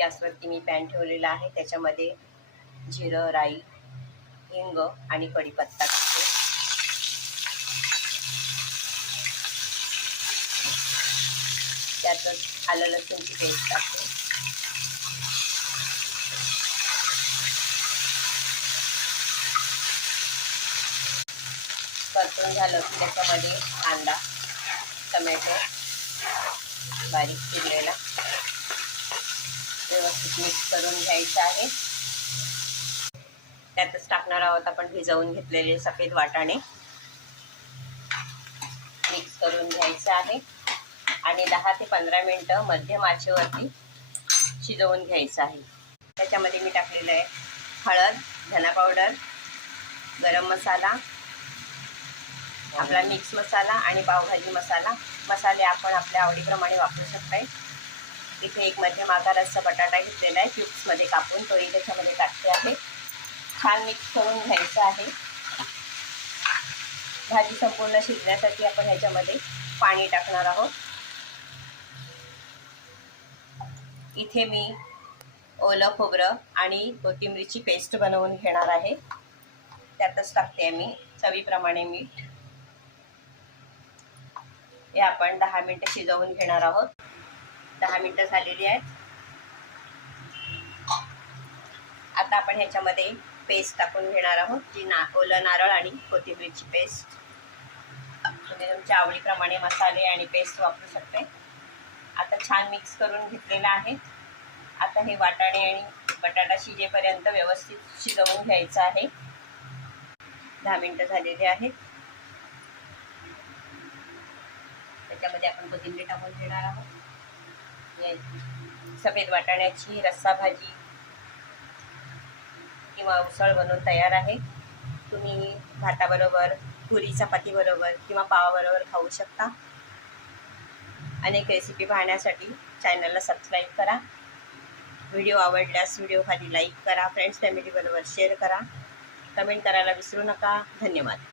गॅसवरती मी पॅन ठेवलेला आहे. त्याच्यामध्ये जिरं, राई, हिंग आणि कढीपत्ता टाकते. त्यातच आलं लसूणची पेस्ट टाकते. परतून झालं की त्याच्यामध्ये कांदा, टमॅटो बारीक चिरलेला व्यवस्थित मिक्स करून घ्यायचं आहे. त्यातच टाकणार आहोत आपण भिजवून घेतलेले सफेद वाटाणे. मिक्स करून घ्यायचं आहे आणि 10 ते 15 मिनिटं मध्यम आचेवरती शिजवून घ्यायचं आहे. त्याच्यामध्ये मी टाकलेलं आहे हळद, धना पावडर, गरम मसाला, आपला मिक्स मसाला आणि पावभाजी मसाला. मसाले आपण आपल्या आवडीप्रमाणे वापरू शकताय. इथे एक मध्यम आकाराचा बटाटा घेतलेला आहे क्यूब्समध्ये कापून, तोही त्याच्यामध्ये टाकते आहे. छान मिक्स करून घ्यायचं आहे. भाजी संपूर्ण शिजण्यासाठी आपण ह्याच्यामध्ये पाणी टाकणार आहोत. इथे मी ओलं खोबरं आणि कोथिंबीरची पेस्ट बनवून घेणार आहे. त्यातच टाकते मी चवीप्रमाणे मीठ. हे आपण 10 मिनिटं शिजवून घेणार आहोत. 10 मिनिटं झालेली आहेत. आता आपण ह्याच्यामध्ये पेस्ट टाकून घेणार आहोत, जी ओलं नारळ आणि कोथिंबीरची पेस्ट. तुम्ही तुमच्या आवडीप्रमाणे मसाले आणि पेस्ट वापरू शकते. आता छान मिक्स करून घेतलेलं आहे. आता हे वाटाणे आणि बटाटा शिजेपर्यंत व्यवस्थित शिजवून घ्यायचं आहे. 10 मिनिटं झालेली आहेत. त्याच्यामध्ये आपण कोथिंबीर टाकून घेणार आहोत. सफेद वाटाण्याची रस्सा भाजी किंवा उसळ बनवून तयार आहे. तुम्ही भाताबरोबर, पुरी चपाती बरोबर किंवा पावाबरोबर खाऊ शकता. अनेक रेसिपी पाहण्यासाठी चॅनलला सबस्क्राईब करा. व्हिडिओ आवडल्यास व्हिडिओ खाली लाईक करा. फ्रेंड्स फॅमिली बरोबर शेअर करा. कमेंट करायला विसरू नका. धन्यवाद.